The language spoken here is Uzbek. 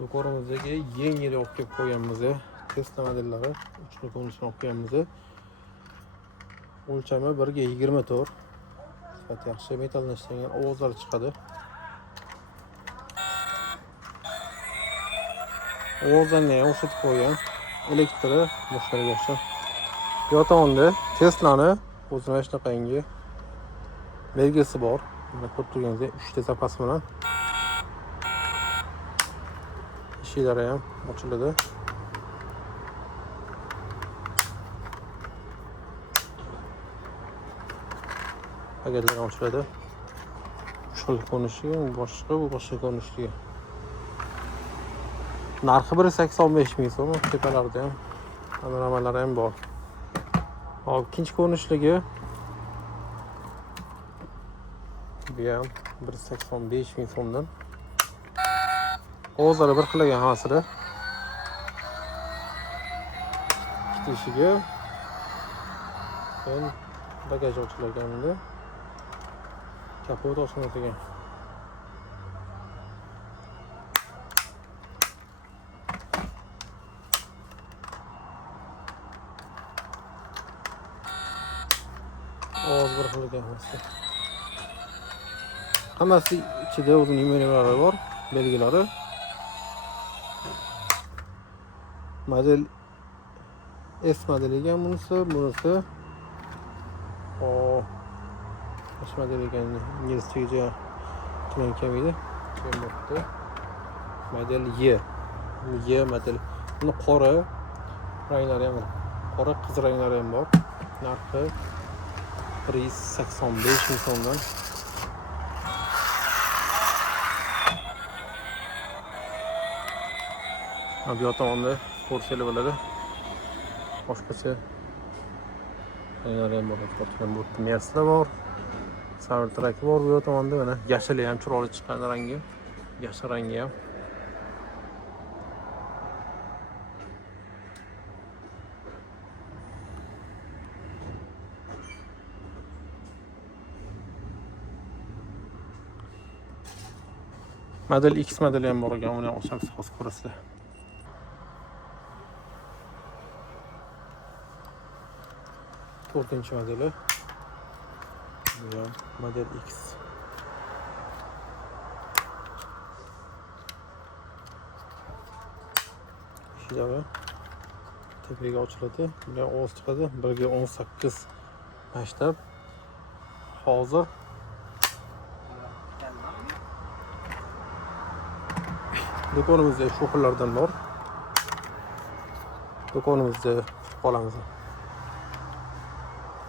Do'konimizdagi yengil olib kelib qo'yganmiz. Tesla modellari uchli ko'rinishni olib kelganmiz. O'lchami 1/24. Sifat yaxshi, metalldan ishlangan, ovozlar chiqadi. Ovozlarni ham o'xshatib qo'ygan. Elektri boshqalarga o'xshab. Bu tomonda Tesla'ni o'zini mana shunaqangi belgisi bor. Mana ko'rib turganingizdek 3 ta zapas bilan. Eshiklari ham ochiladi. Paketlar ham ochiladi. Uch xil ko'rinishi, bu boshqa ko'rinishli. Narxi 185 ming so'm. Tepalarida ham panoramalari ham bor. Hop, ikkinchi ko'rinishligi bu ham 185 ming so'mdan. Ovozlari bir xil ekan hammasi. Ikkita eshigi. Keyin bagaj ochilgan endi. Kapot ochilgan. Ovoz bir xil ekan hammasi. Hammasi ichida o'zining numeralari bor, belgilari. Model S model ekan bunisi. Bosh model ekan, inglizchaga tushungan kelmaydi. Kelmoqda. Model Y model. Buni qora ranglari ham bor. Qora qiz ranglari ham bor. Narxi 185 ming so'mdan. Bu tomonda Porsche bo'ladi. Boshqacha ranglari ham bor. Bu Mercedes bor. Cybertruck bor bu tomonda mana yashili ham chiroyli chiqqan rangi. Yashil rangi ham. Model X modeli ham bor ekan, uni o'xshab hozir ko'rasizlar. To'rtinchi modeli. Bu model X. Eshiklar tepaga ochiladi. Bunga ovoz chiqadi. 1/18 masshtab. Hozir do'konimizda shu xillardan bor. Do'konimizda qolamiz.